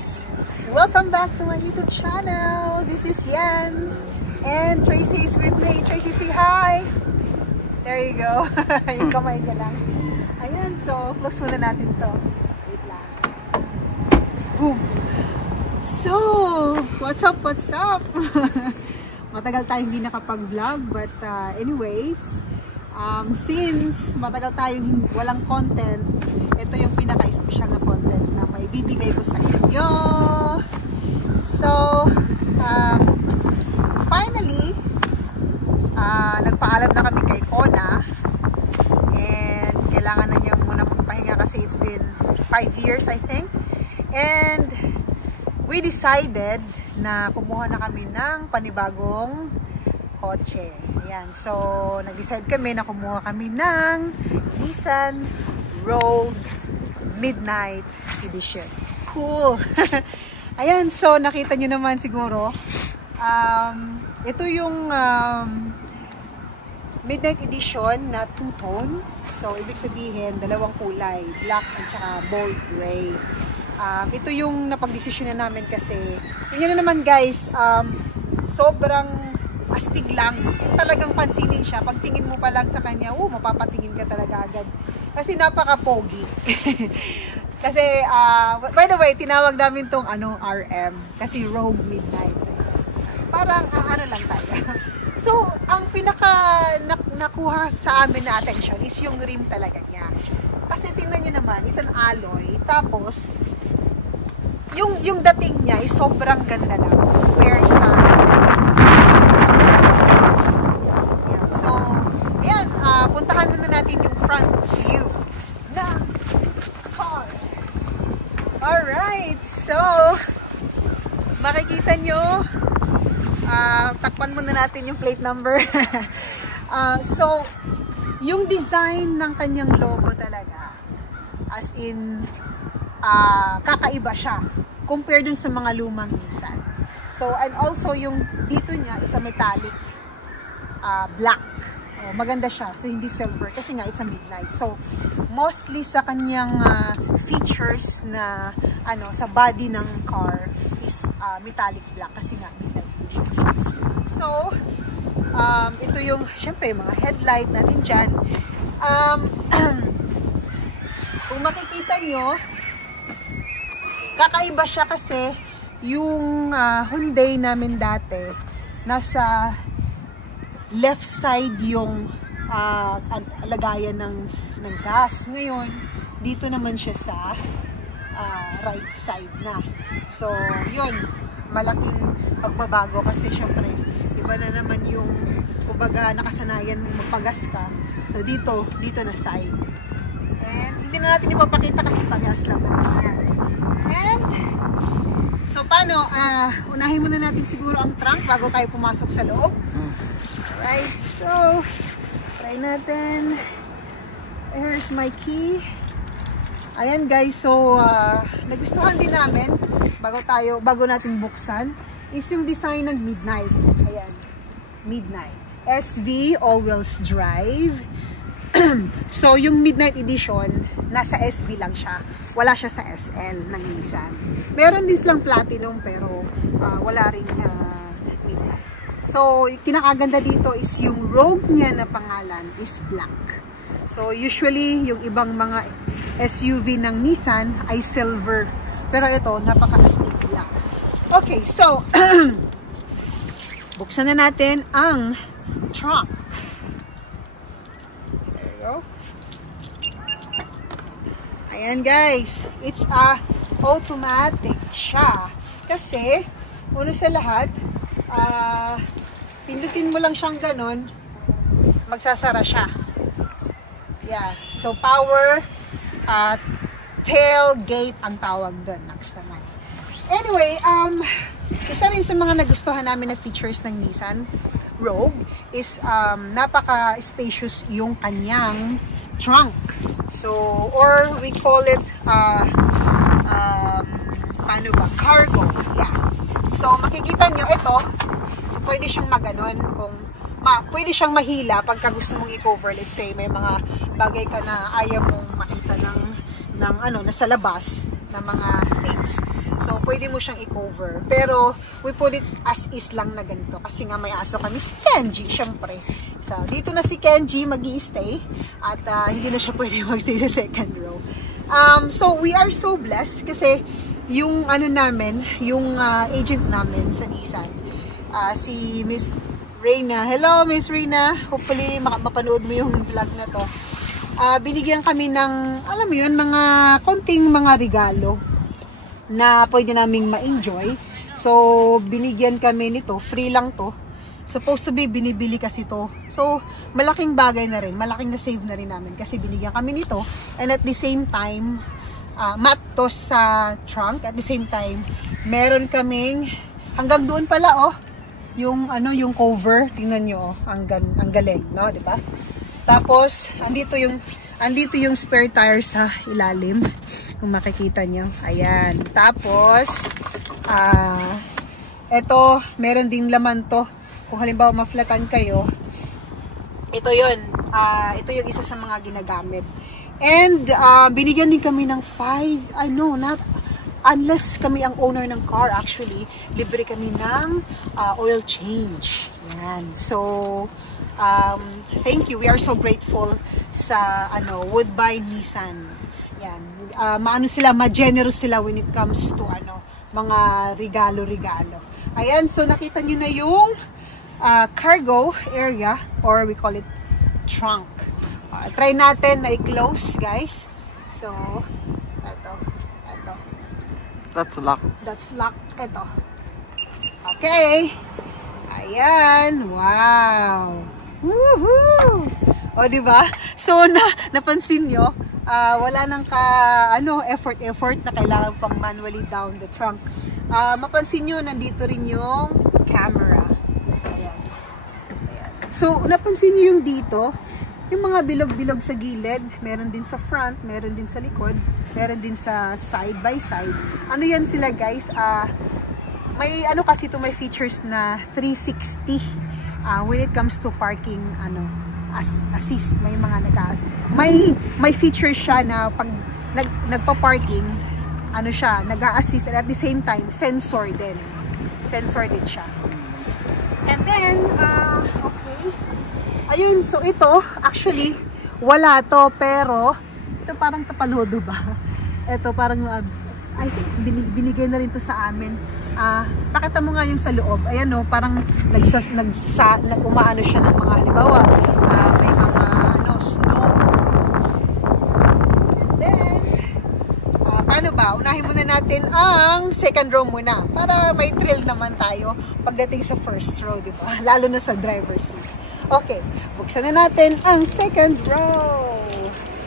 guys! Welcome back to my YouTube channel. This is Jens and Tracy is with me. Tracy, say hi! There you go. Yung kamay niya lang. Ayan, so close muna natin to. Wait lang. Boom! So, what's up? What's up? Matagal tayong hindi nakapag-vlog but anyways, since matagal tayong walang content, ito yung pinaka-special na content na may bibigay ko sa inyo. So, finally, nagpaalam na kami kay Kona and kailangan na niya muna magpahinga kasi it's been 5 years I think. And we decided na kumuha na kami ng panibagong kotse. Ayan. So, nag-decide kami na kumuha kami ng Nissan Rogue Midnight Edition. Cool! Ayan. So, nakita nyo naman siguro. Ito yung Midnight Edition na two-tone. So, ibig sabihin, dalawang kulay. Black at saka bold gray. Ito yung napag-desisyon na namin kasi yun na naman guys, sobrang astig lang. Yung talagang pansinin siya. Pagtingin mo pa lang sa kanya, mapapatingin ka talaga agad. Kasi napaka-pogi. Kasi, by the way, tinawag namin tong RM. Kasi Rogue Midnight. Parang, lang tayo. So, ang pinaka nakuha sa amin na attention is yung rim talaga niya. Kasi tingnan nyo naman, it's an alloy. Tapos, yung dating niya is sobrang ganda lang. Where sa yeah. So, ayan, puntahan muna natin yung front view ng car. Alright, so makikita nyo, takpan muna natin yung plate number. So, yung design ng kanyang logo talaga, as in, kakaiba siya compared dun sa mga lumang Nissan. So, and also yung dito niya is a metallic black. Maganda siya. So, hindi silver kasi nga it's a midnight. So, mostly sa kanyang features na sa body ng car is metallic black kasi nga midnight edition. So, ito yung syempre mga headlight natin dyan. Kung makikita nyo, kakaiba siya kasi yung Hyundai namin dati, nasa left side yung lagayan ng gas. Ngayon, dito naman siya sa right side na. So, yun, malaking pagbabago kasi syempre, iba na naman yung kumbaga nakasanayan mo magpagas ka. So, dito na side. And hindi na natin ipapakita kasi pagas lang. Ayan. And so paano, unahin muna natin siguro ang trunk bago tayo pumasok sa loob. Alright, so try natin. Here's my key. Ayan guys, so nagustuhan din namin bago natin buksan is yung design ng Midnight. Ayan, Midnight SV all-wheels drive. So, yung Midnight Edition, nasa SV lang siya. Wala siya sa SL ng Nissan. Meron din silang Platinum, pero wala rin Midnight. So, kinakaganda dito is yung Rogue niya na pangalan is black. So, usually, yung ibang mga SUV ng Nissan ay silver. Pero ito, napaka-astig black. Okay, so, buksan na natin ang trunk. Ayan guys, it's automatic siya. Kasi, una sa lahat, pindutin mo lang siyang ganun, magsasara siya. Yeah, so power tailgate ang tawag doon. Next naman. Anyway, isa rin sa mga nagustuhan namin na features ng Nissan Rogue is napaka-spacious yung kanyang trunk. So, or we call it paano ba? Cargo. Yeah. So, makikita nyo ito. So, pwede siyang maganon kung pwede siyang mahila pagka gusto mong i-cover. Let's say, may mga bagay ka na ayaw mong makita ng nasa labas. na mga things. So, pwede mo siyang i-cover. Pero, we put it as is lang na ganito. Kasi nga may aso kami, si Kenji, syempre. So, dito na si Kenji mag-i-stay. At hindi na siya pwede mag-stay sa second row. So, we are so blessed kasi yung ano namin, yung agent namin sa Nissan, si Miss Reyna. Hello, Miss Reyna. Hopefully, mapanood mo yung vlog na to. Binigyan kami ng, alam mo yun, mga konting mga regalo na pwede naming ma-enjoy. So, binigyan kami nito. Free lang to. Supposed to be, binibili kasi to. So, malaking bagay na rin. Malaking na-save na rin namin kasi binigyan kami nito. And at the same time, mat to sa trunk. At the same time, meron kaming, hanggang doon pala, oh, yung, ano, yung cover. Tingnan nyo, oh, ang galing, no? Diba? Tapos, andito yung spare tire sa ilalim. Kung makikita nyo. Ayan. Tapos, eto, meron ding laman to. Kung halimbawa ma-flatan kayo, ito yun. Ito yung isa sa mga ginagamit. And, binigyan din kami ng unless kami ang owner ng car, actually, libre kami ng oil change. Ayan. So, thank you. We are so grateful sa Woodbine Nissan. Yan. Maano sila, ma-generous sila when it comes to mga regalo-regalo. Ayan, so nakita nyo na yung cargo area, or we call it trunk. Try natin na i-close, guys. So, ito. That's locked. That's locked. Ito. Okay. Ayan. Wow. Woohoo! O, diba? So, napansin nyo, wala nang effort na kailangan pang manually down the trunk. Mapansin nyo, nandito rin yung camera. Ayan. Ayan. So, napansin nyo yung dito, yung mga bilog-bilog sa gilid, meron din sa front, meron din sa likod, meron din sa side by side. Ano yan sila, guys? May kasi ito, may features na 360 when it comes to parking assist. May mga may feature siya na pag nagpa-parking siya, nag-a-assist, and at the same time sensor din siya. And then okay, ayun, so ito actually wala to, pero ito parang tapalodo ba? Ito parang I think binigay na rin to sa amin. Pakita mo nga yung sa loob. Ayan, no, parang umaano siya ng mga halimbawa. May mga snow. And then, paano ba? Unahin muna natin ang second row muna. Para may thrill naman tayo pagdating sa first row, di ba? Lalo na sa driver's seat. Okay, buksan na natin ang second row.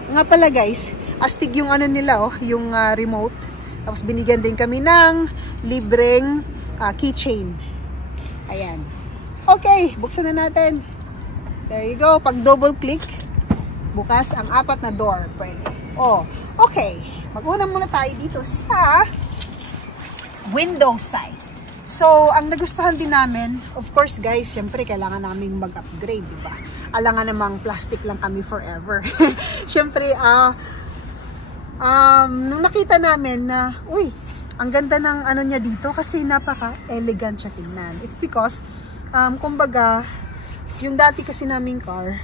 Nga pala, guys, astig yung nila, oh, yung remote. Tapos binigyan din kami ng libreng keychain. Ayan. Okay, buksan na natin. There you go. Pag double click, bukas ang 4 na door. Pwede. Oh, okay. Mag-una muna tayo dito sa window side. So, ang nagustuhan din namin, of course guys, syempre kailangan naming mag-upgrade, diba? Alangan namang plastic lang kami forever. Syempre, nung nakita namin na, uy, ang ganda ng niya dito kasi napaka-elegant siya tingnan. It's because, kumbaga, yung dati kasi naming car,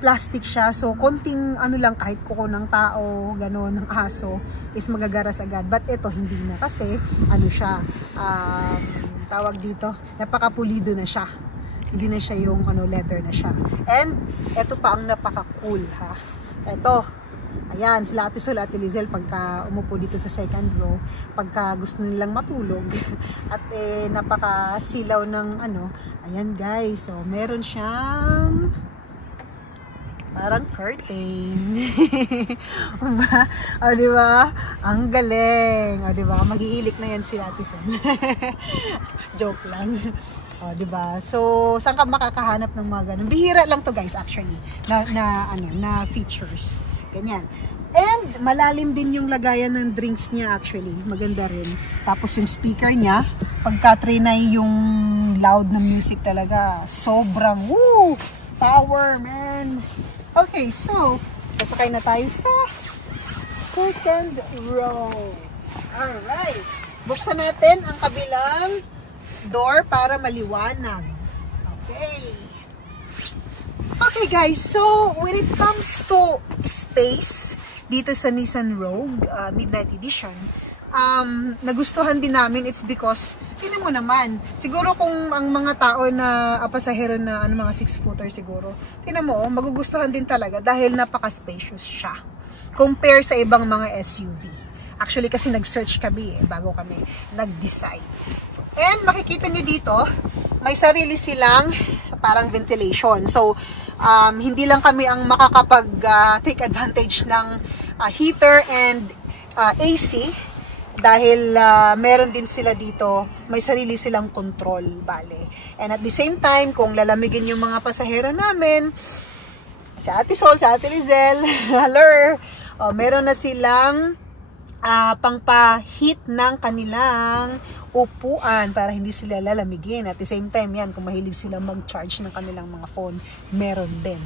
plastic siya. So, konting lang, kahit kuko ng tao, gano'n, ng aso, is magagaras agad. But ito, hindi na kasi, siya, tawag dito, napaka-pulido na siya. Hindi na siya yung leather na siya. And, ito pa ang napaka-cool, ha. Ito. Ayan, sila Ate Sol, Ate Lizelle, pagka umupo dito sa second row, pagka gusto nilang matulog, at napakasilaw ng ayan guys, so meron siyang parang curtain. O, diba? Ang galing. O, diba? Mag-iilik na yan si Ate Sol. Joke lang. O, diba? So, saan ka makakahanap ng mga ganun? Bihira lang to guys, actually, na features. Ganyan. And malalim din yung lagayan ng drinks niya actually. Maganda rin. Tapos yung speaker niya, pagka-trinay yung loud na music talaga, sobrang woo! Power, man! Okay, so, sasakay na tayo sa second row. Alright. Buksan natin ang kabilang door para maliwanag. Okay. Okay guys, so when it comes to space dito sa Nissan Rogue Midnight Edition, nagustuhan din namin. It's because, tingnan mo naman, siguro kung ang mga tao na pasahero na mga 6-footer siguro, tingnan mo, magugustuhan din talaga dahil napaka-spacious siya compare sa ibang mga SUV. Actually kasi nag-search kami bago kami nag-decide. And makikita nyo dito, may sarili silang parang ventilation. So, hindi lang kami ang makakapag-take advantage ng heater and AC dahil meron din sila dito, may sarili silang control, bale. And at the same time, kung lalamigin yung mga pasahero namin, si Ate Sol, si Ate Lizelle, hello, meron na silang pangpa-heat ng kanilang upuan para hindi sila lalamigin. At the same time, yan, kung mahilig silang mag-charge ng kanilang mga phone, meron din.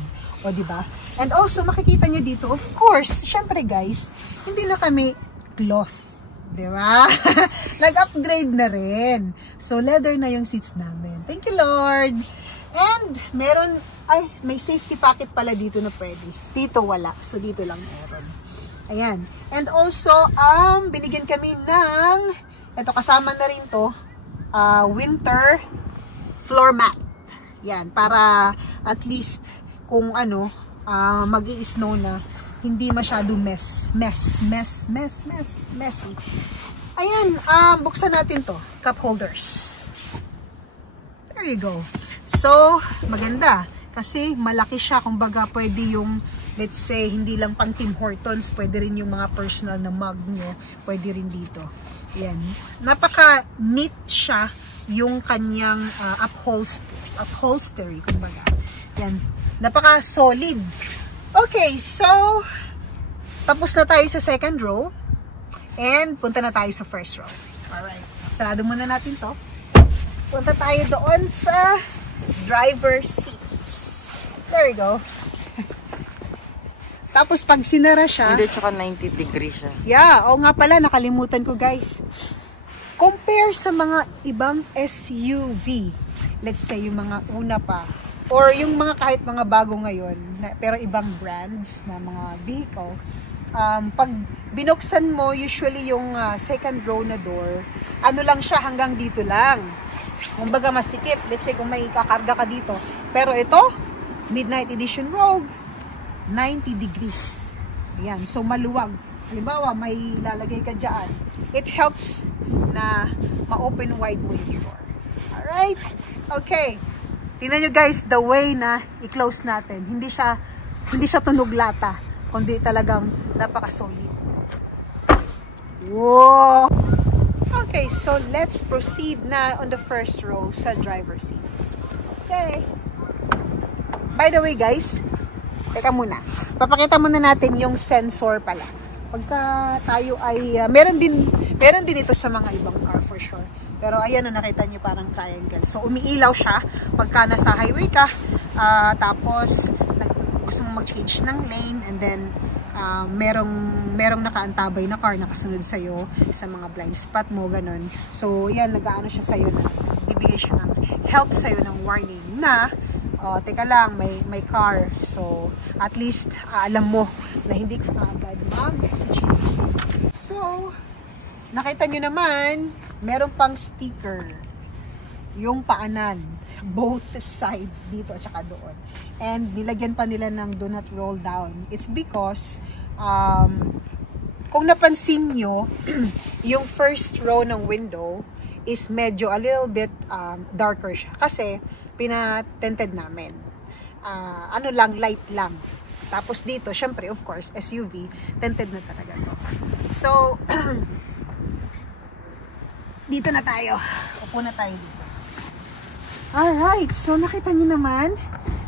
O, diba? And also, makikita nyo dito, of course, syempre guys, hindi na kami cloth. Diba? Nag-upgrade na rin. So, leather na yung seats namin. Thank you, Lord! And, meron, may safety pocket pala dito na pwede. Dito wala. So, dito lang meron. Ayan. And also, binigyan kami ng, ito kasama na rin to, winter floor mat. Yan. Para at least, kung mag-i-snow na, hindi masyado messy. Ayan. Buksan natin to. Cup holders. There you go. So, maganda. Kasi malaki siya. Kumbaga, pwede yung, let's say, hindi lang pang Tim Hortons, pwede rin yung mga personal na mug nyo, pwede rin dito. Yan. Napaka-neat siya yung kanyang upholstery, kumbaga. Yan. Napaka-solid. Okay, so, tapos na tayo sa second row, and punta na tayo sa first row. Alright. Sarado muna natin to. Punta tayo doon sa driver seats. There you go. Tapos pag sinara siya, hindi, tsaka 90 degrees siya. Yeah, o nga pala, nakalimutan ko guys. Compare sa mga ibang SUV, let's say yung mga una pa, or yung mga kahit mga bago ngayon, pero ibang brands na mga vehicle, pag binuksan mo, usually yung second row na door, ano lang siya, hanggang dito lang. Kumbaga masikip, let's say kung may kakarga ka dito. Pero ito, Midnight Edition Rogue, 90 degrees. Ayan, so maluwag. Halimbawa, may lalagay ka dyan. It helps na ma-open wide mo yung door. Alright? Okay. Tingnan nyo guys, the way na i-close natin. Hindi siya tunog lata, kundi talagang napaka-solid. Wow! Okay, so let's proceed na on the first row sa driver seat. Okay. By the way guys, teka muna. Papakita muna natin yung sensor pala. Pagka tayo ay meron din ito sa mga ibang car for sure. Pero ayan na, nakita niyo parang triangle. So umiilaw siya pagka nasa highway ka, tapos gusto mong mag-change ng lane, and then merong nakaantabay na car nakasunod sa iyo sa mga blind spot mo, ganun. So yan, nag-aano siya sa iyo, bibigay siya ng help sa iyo ng warning na teka lang, may car. So, at least, alam mo na hindi ka agad mag-change. So, nakita nyo naman, meron pang sticker. Yung paanan. Both sides, dito at saka doon. And, nilagyan pa nila ng do not roll down. It's because, kung napansin nyo, yung first row ng window is medyo a little bit darker siya. Kasi, pinatented namin. Ano lang, light lang. Tapos dito, syempre, of course, SUV, tinted na talaga to. So, dito na tayo. Upo na tayo dito. Alright, so nakita niyo naman,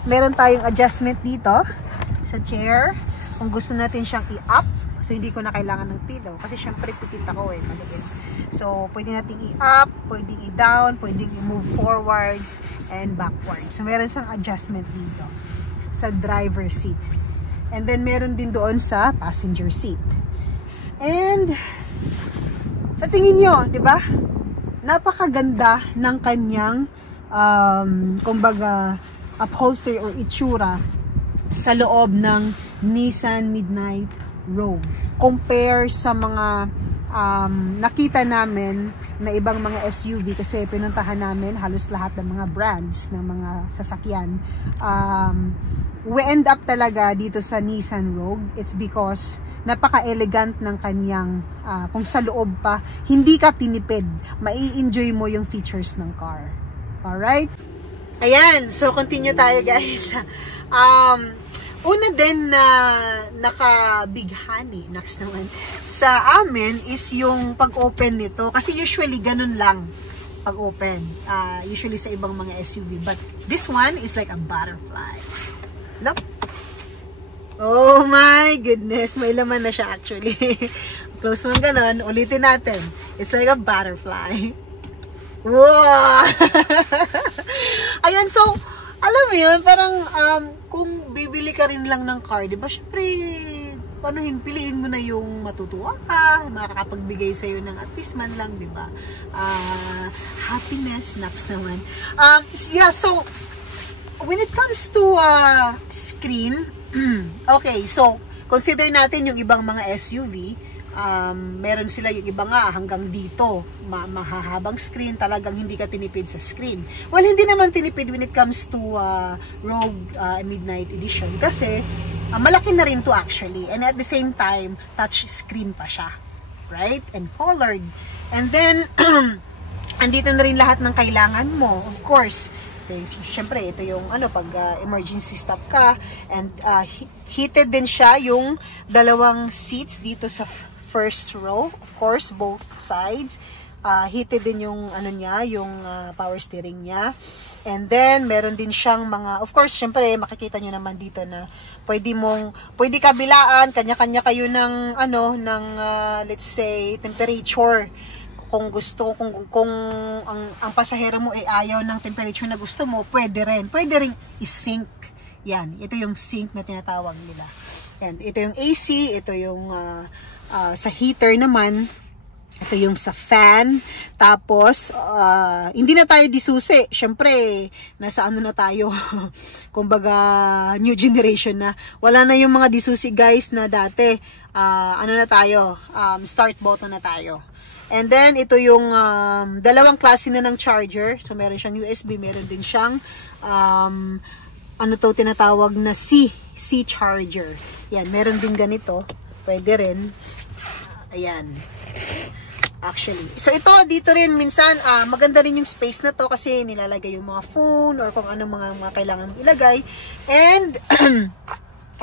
meron tayong adjustment dito sa chair. Kung gusto natin siyang i-up, so hindi ko na kailangan ng pillow. Kasi syempre, pitit ako maliit. So, pwede natin i-up, pwedeng i-down, pwedeng i-move forward and backward. So, meron siyang adjustment dito sa driver seat. And then, meron din doon sa passenger seat. And, Sa tingin nyo, di ba? Napakaganda ng kanyang kumbaga upholstery or itsura sa loob ng Nissan Midnight Rogue. Compare sa mga nakita namin na ibang mga SUV, kasi pinuntahan namin halos lahat ng mga brands ng mga sasakyan. We end up talaga dito sa Nissan Rogue. It's because napaka-elegant ng kanyang kung sa loob pa, hindi ka tinipid. Mai-enjoy mo yung features ng car. Alright? Ayan, so continue tayo guys. Una din na nakabighani, next naman, sa amin is yung pag-open nito. Kasi usually ganun lang pag-open. Usually sa ibang mga SUV. But this one is like a butterfly. Look. Oh my goodness. May laman na siya actually. Close mo ganun. Ulitin natin. It's like a butterfly. Wow! Ayan, so, alam mo yun, parang kung bibili ka rin lang ng car, diba, syempre, piliin mo na yung matutuwa ka, makakapagbigay sa'yo ng at least man lang, diba? Happiness, next naman. Yeah, so, when it comes to screen, okay, so, consider natin yung ibang mga SUV, meron sila yung iba nga hanggang dito, mahahabang screen, talagang hindi ka tinipid sa screen. Well, hindi naman tinipid when it comes to Rogue Midnight Edition kasi malaki na rin to actually, and at the same time touch screen pa siya, right? And colored. And then andito na rin lahat ng kailangan mo, of course. Okay, so, syempre ito yung pag emergency stop ka, and heated din siya yung dalawang seats dito sa first row, of course, both sides. Heated din yung niya, yung power steering niya. And then meron din siyang mga, of course, syempre makikita niyo naman dito na pwede kabilaan, kanya-kanya kayo ng let's say temperature. Kung gusto, kung ang pasahero mo ay ayaw ng temperature na gusto mo, pwede rin i-sync. Yan, ito yung sync na tinatawag nila. Yan, ito yung AC, ito yung sa heater naman, ito yung sa fan. Tapos hindi na tayo disusi, syempre nasa na tayo kumbaga new generation na, wala na yung mga disusi guys na dati. Na tayo, start button na tayo. And then ito yung dalawang klase na ng charger. So meron siyang USB, meron din siyang tinatawag na C charger. Yan, meron din ganito. Pwede rin. Ayan. Actually. So ito, dito rin minsan, maganda rin yung space na to kasi nilalagay yung mga phone or kung ano mga kailangan ilagay. And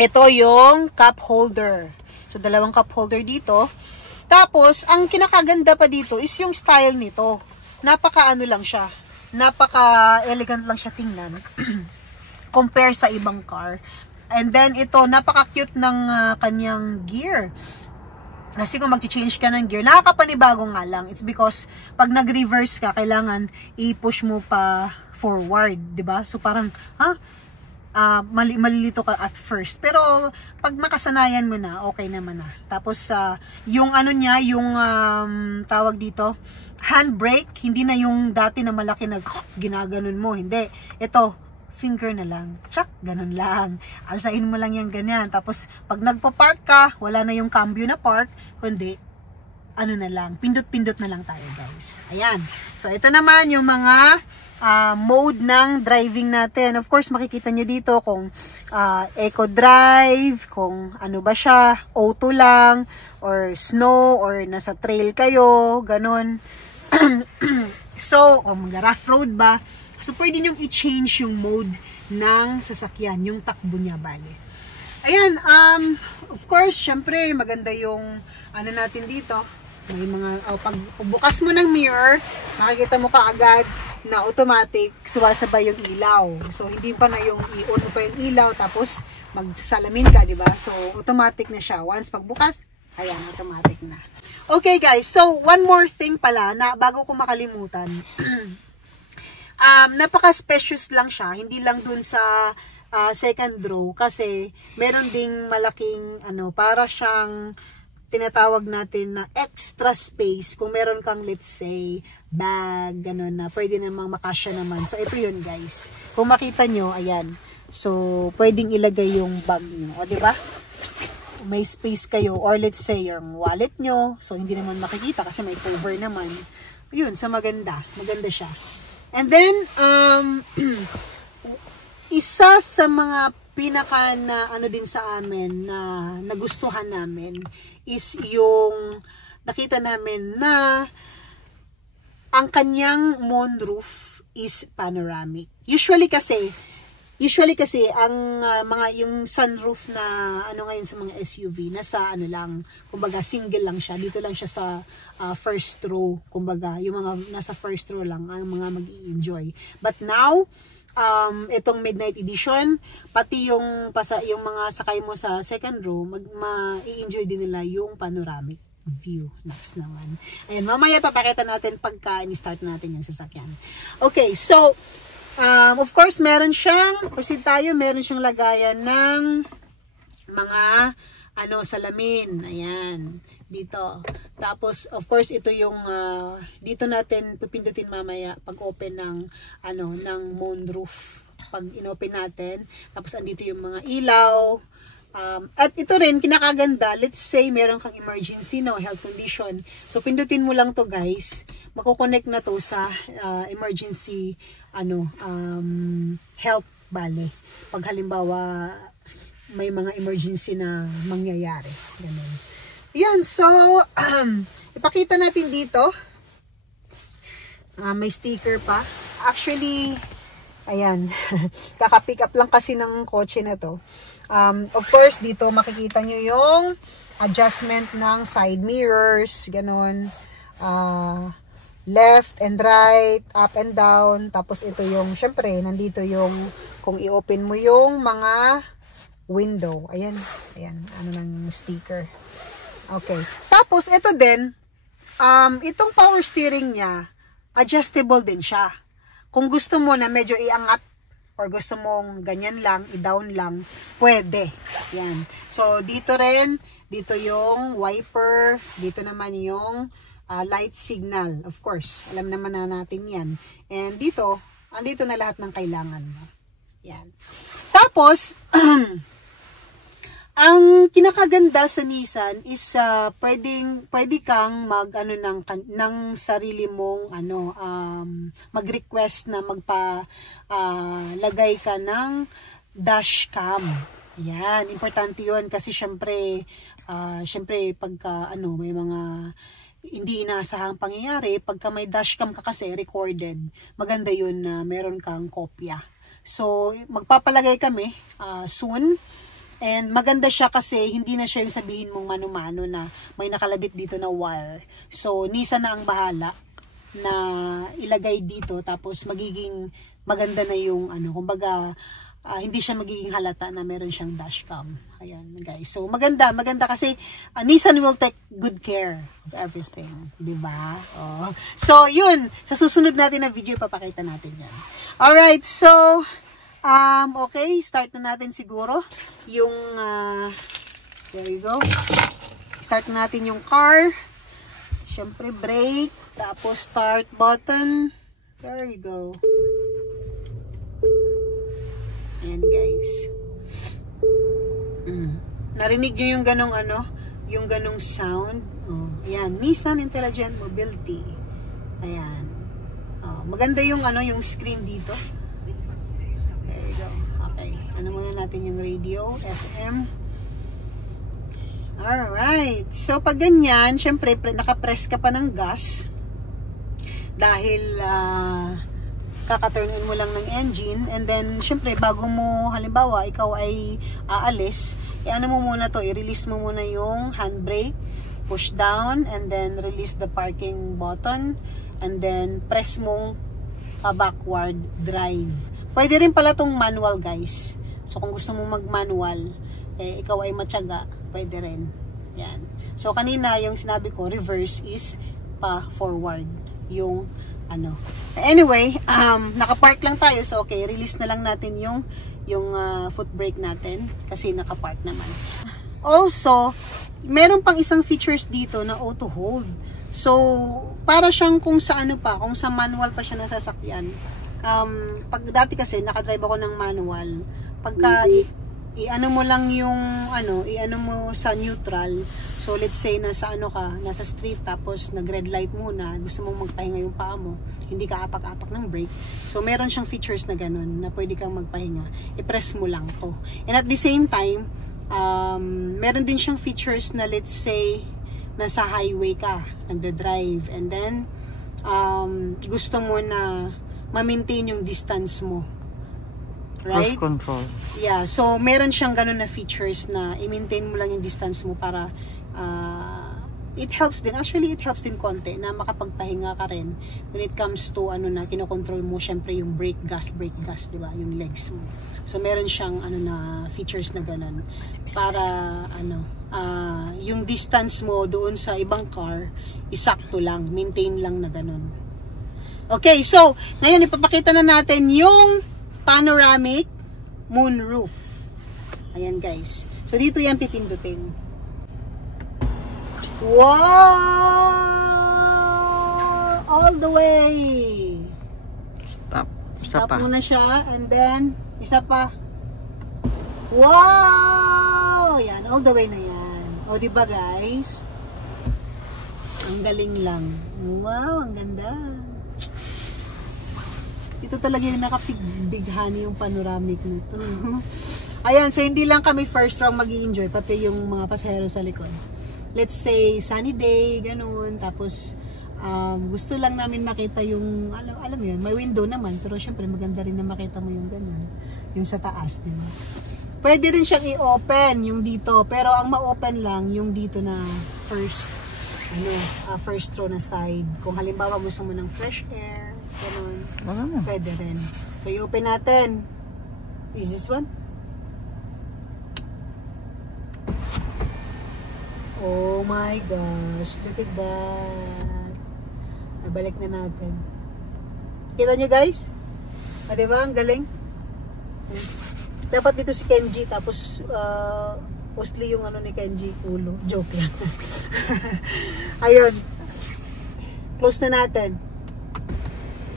ito yung cup holder. So dalawang cup holder dito. Tapos, ang kinakaganda pa dito is yung style nito. Lang siya. Napaka-elegant lang siya tingnan. Compare sa ibang car. And then, ito, napaka-cute ng kanyang gear. Kasi kung mag-change ka ng gear, nakakapanibago nga lang. It's because, pag nag-reverse ka, kailangan i-push mo pa forward. Diba? So, parang, malilito ka at first, pero pag makasanayan mo na, okay naman na. Tapos yung niya, yung tawag dito, handbrake, hindi na yung dati na malaki na ginaganon mo, hindi. Ito, finger na lang, tsak, ganun lang. Alsain mo lang yan ganyan. Tapos pag nagpa-park ka, wala na yung cambio na park, kundi na lang, pindot-pindot na lang tayo guys. Ayan. So ito naman yung mga mode ng driving natin. Of course, makikita nyo dito kung eco drive, kung ano ba siya, auto lang, or snow, or nasa trail kayo, ganun. So, o mag-rough road ba? So, pwede nyo i-change yung mode ng sasakyan, yung takbo niya, bali. Ayan, of course, syempre, maganda yung natin dito. May mga, pag bukas mo ng mirror, makikita mo kaagad na automatic, sumasabay yung ilaw. So, hindi pa na yung i-on pa yung ilaw, tapos magsasalamin ka, diba? So, automatic na siya. Once pagbukas, ayan, automatic na. Okay guys, so one more thing pala, na bago ko makalimutan. Napaka-spacious lang siya, hindi lang dun sa second row, kasi meron ding malaking, para siyang tinatawag natin na extra space. Kung meron kang, let's say, bag, gano'n na, pwede namang makasya naman. So, ito yun, guys. Kung makita nyo, ayan. So, pwedeng ilagay yung bag nyo. O, diba? May space kayo. Or, let's say, yung wallet nyo. So, hindi naman makikita kasi may cover naman. Yun, so maganda. Maganda siya. And then, isa sa mga pinaka na ano din sa amin na nagustuhan namin is yung nakita namin na ang kanyang moonroof is panoramic. Usually kasi ang mga yung sunroof na ano ngayon sa mga SUV nasa ano lang, kumbaga single lang siya. Dito lang siya sa first row, kumbaga yung mga nasa first row lang ang mga mag-i-enjoy. But now itong Midnight Edition, pati yung mga sakay mo sa second row, ma-i-enjoy din nila yung panoramic view. Next naman. Ayan, mamaya papakita natin pagka in-start natin yung sasakyan. Okay, so, of course, meron siyang lagayan ng mga, salamin. Ayan, dito. Tapos, of course, ito yung, dito natin pipindutin mamaya pag open ng, ng moonroof. Pag inopen natin. Tapos, andito yung mga ilaw. At ito rin, kinakaganda, let's say, meron kang emergency, health condition. So, pindutin mo lang to guys. Makukonect na to sa emergency, health, bale. Pag halimbawa, may mga emergency na mangyayari. Ganun. Yan, so, ipakita natin dito. May sticker pa. Actually, ayan, kaka-pick up lang kasi ng kotse na to. Of course, dito makikita nyo yung adjustment ng side mirrors, ganon. Left and right, up and down. Tapos ito yung, syempre, nandito yung, kung i-open mo yung mga window. Ayan, ano ng sticker. Okay. Tapos, ito din, itong power steering niya, adjustable din siya. Kung gusto mo na medyo iangat, or gusto mong ganyan lang, i-down lang, pwede. Yan. So, dito rin, dito yung wiper, dito naman yung light signal. Of course, alam naman na natin yan. And dito, andito na lahat ng kailangan mo. Yan. Tapos, ang kinakaganda sa Nissan is pwede kang ng sarili mong mag-request na lagay ka ng dash cam. Yan, importante 'yon kasi syempre pagka may mga hindi inaasahang pangyayari, pagka may dashcam ka kasi recorded, maganda 'yun na meron kang kopya. So, magpapalagay kami soon. And maganda siya kasi hindi na siya yung sabihin mong mano-mano na may nakalabit dito na wire. So, Nissan na ang bahala na ilagay dito tapos magiging maganda na yung kumbaga hindi siya magiging halata na meron siyang dashcam. Ayan, guys. So, maganda kasi Nissan will take good care of everything. Diba? Oh. So, yun. Sa susunod natin na video, papakita natin yan. Alright, so okay, start na natin siguro yung, there you go. Start na natin yung car. Siyempre, brake. Tapos, start button. There you go. Ayan, guys. Narinig nyo yung ganong yung ganong sound. Oh, ayan, Nissan Intelligent Mobility. Ayan. Oh, maganda yung yung screen dito. Ano muna natin yung radio, FM. Alright. So, pag ganyan, syempre, nakapress ka pa ng gas. Dahil, kaka-turn on mo lang ng engine. And then, syempre, bago mo, halimbawa, ikaw ay aalis, ano mo muna to, i-release mo muna yung handbrake, push down, and then release the parking button. And then, press mong backward drive. Pwede rin pala tong manual, guys. So, kung gusto mong mag-manual, ikaw ay matyaga, pwede rin. Yan. So, kanina, yung sinabi ko, reverse is pa-forward. Yung, Anyway, nakapark lang tayo. So, okay, release na lang natin yung foot brake natin. Kasi nakapark naman. Also, meron pang isang features dito na auto hold. So, para siyang kung sa ano pa, kung sa manual pa siya nasasakyan. Pag dati kasi nakadrive ako ng manual, pagka i-ano mo lang yung i-ano mo sa neutral. So let's say nasa nasa street tapos nag-red light muna, gusto mong magpahinga yung paa mo, hindi ka apak-apak ng brake. So meron siyang features na ganun na pwede kang magpahinga. I-press mo lang to. And at the same time, meron din siyang features na let's say nasa highway ka, nagde-drive, and then gusto mo na ma-maintain yung distance mo. Right? Cruise control. Yeah, so meron siyang ganun na features na i-maintain mo lang yung distance mo para it helps din. Actually, it helps din konti na makapagpahinga ka rin when it comes to na kinokontrol mo syempre yung brake gas, di ba? Yung legs mo. So meron siyang na features na ganun para yung distance mo doon sa ibang car isakto lang, maintain lang na ganun. Okay, so ngayon ipapakita na natin yung panoramic moonroof. Ayan guys. So dito yan pipindutin. Wow! All the way. Stop muna siya and then isa pa. Wow! Yan, all the way na yan. O diba guys? Ang galing lang. Wow, ang ganda. Ito talaga yung nakabighani yung panoramic nito. Ayan, so hindi lang kami first row mag-i-enjoy, pati yung mga pasahero sa likod. Let's say, sunny day, ganun. Tapos, gusto lang namin makita yung, alam mo yun, may window naman. Pero syempre, maganda rin na makita mo yung ganun. Yung sa taas, diba? Pwede rin siyang i-open yung dito. Pero ang ma-open lang yung dito na first row na side. Kung halimbawa gusto mo ng fresh air, ganun. Pwede rin. So, i-open natin. Is this one? Oh my gosh. Look at that. Balik na natin. Kita nyo guys? Diba? Ang galing. Dapat dito si Kenji. Tapos, mostly yung ni Kenji. Ulo. Joke lang. Ayun. Close na natin.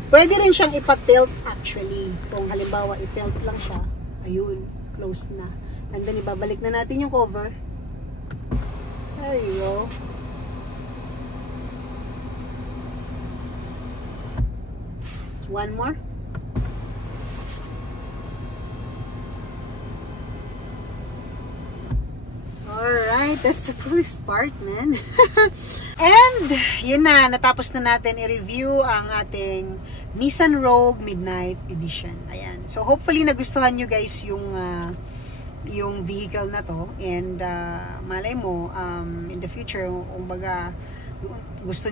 Pwede rin siyang ipa-tilt actually. Kung halimbawa i-tilt lang siya, ayun, closed na. And then ibabalik na natin yung cover. There you go. One more. Alright, that's the coolest part, man. And, yun na, natapos na natin i-review ang ating Nissan Rogue Midnight Edition. Ayan. So, hopefully, nagustuhan nyo guys yung vehicle na to. And, malay mo, in the future, kumbaga, gusto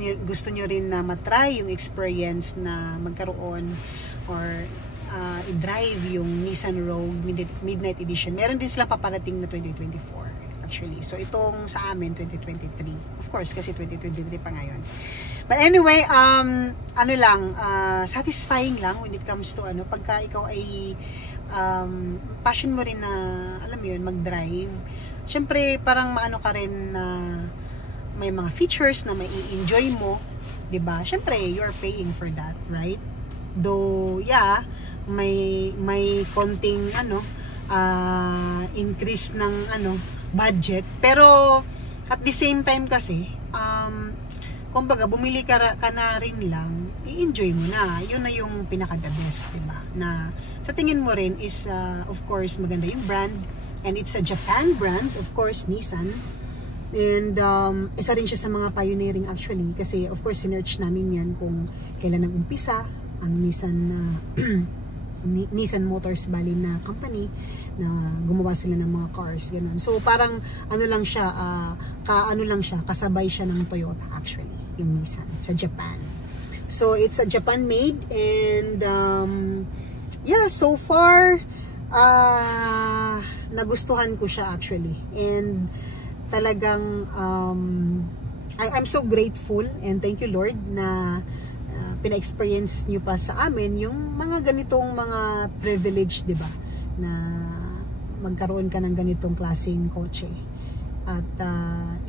nyo rin na matry yung experience na magkaroon or i-drive yung Nissan Rogue Midnight Edition. Meron din sila paparating na 2024. Actually. So, itong sa amin, 2023. Of course, kasi 2023 pa ngayon. But anyway, satisfying lang when it comes to pagka ikaw ay passion mo rin na, alam mo yun, mag-drive. Siyempre, parang maano ka rin na may mga features na may i-enjoy mo. Diba? Siyempre, you are paying for that, right? Though, yeah, may konting, increase ng, budget. Pero, at the same time kasi, kumbaga, bumili ka na rin lang, i-enjoy mo na. Yun na yung pinaka-the best, diba? Na, sa tingin mo rin is, of course, maganda yung brand. And it's a Japan brand, of course, Nissan. And, isa rin siya sa mga pioneering actually. Kasi, of course, sinerch namin yan kung kailan nag-umpisa ang Nissan Nissan Motors Bali na company na gumawa sila ng mga cars, ganun. So parang lang siya, kasabay siya ng Toyota actually, yung Nissan sa Japan. So it's a Japan made and yeah, so far nagustuhan ko siya actually. And talagang I'm so grateful and thank you Lord na pina-experience nyo pa sa amin yung mga ganitong mga privilege, di ba? Na magkaroon ka ng ganitong klaseng kotse. At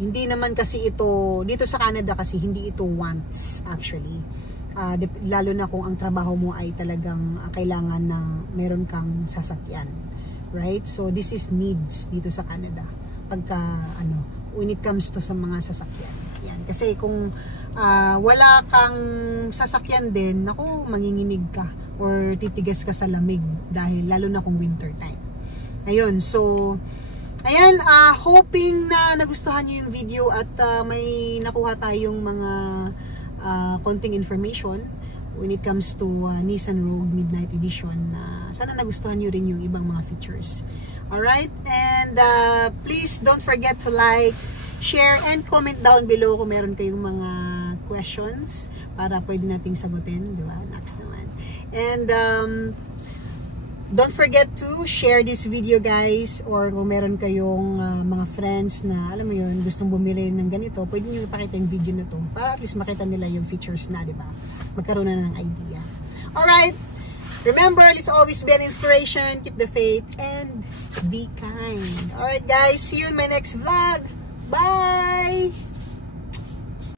hindi naman kasi ito, dito sa Canada kasi hindi ito wants actually. Lalo na kung ang trabaho mo ay talagang kailangan na meron kang sasakyan. Right? So this is needs dito sa Canada. Pagka when it comes to sa mga sasakyan. Yan. Kasi kung wala kang sasakyan din, naku, manginginig ka or titigas ka sa lamig dahil lalo na kung winter time. Ayun, so ayan, hoping na nagustuhan nyo yung video at may nakuha tayong mga konting information when it comes to Nissan Rogue Midnight Edition. Sana nagustuhan nyo rin yung ibang mga features. Alright, and please don't forget to like, share, and comment down below kung meron kayong mga questions para pwede nating sagutin, di ba? Next naman. And don't forget to share this video, guys, or kung meron kayong mga friends na, alam mo yun, gustong bumili ng ganito, pwede nyo ipakita yung video na to para at least makita nila yung features na, di ba? Magkaroon na ng idea. Alright, remember, let's always be an inspiration, keep the faith, and be kind. Alright, guys, see you in my next vlog. Bye!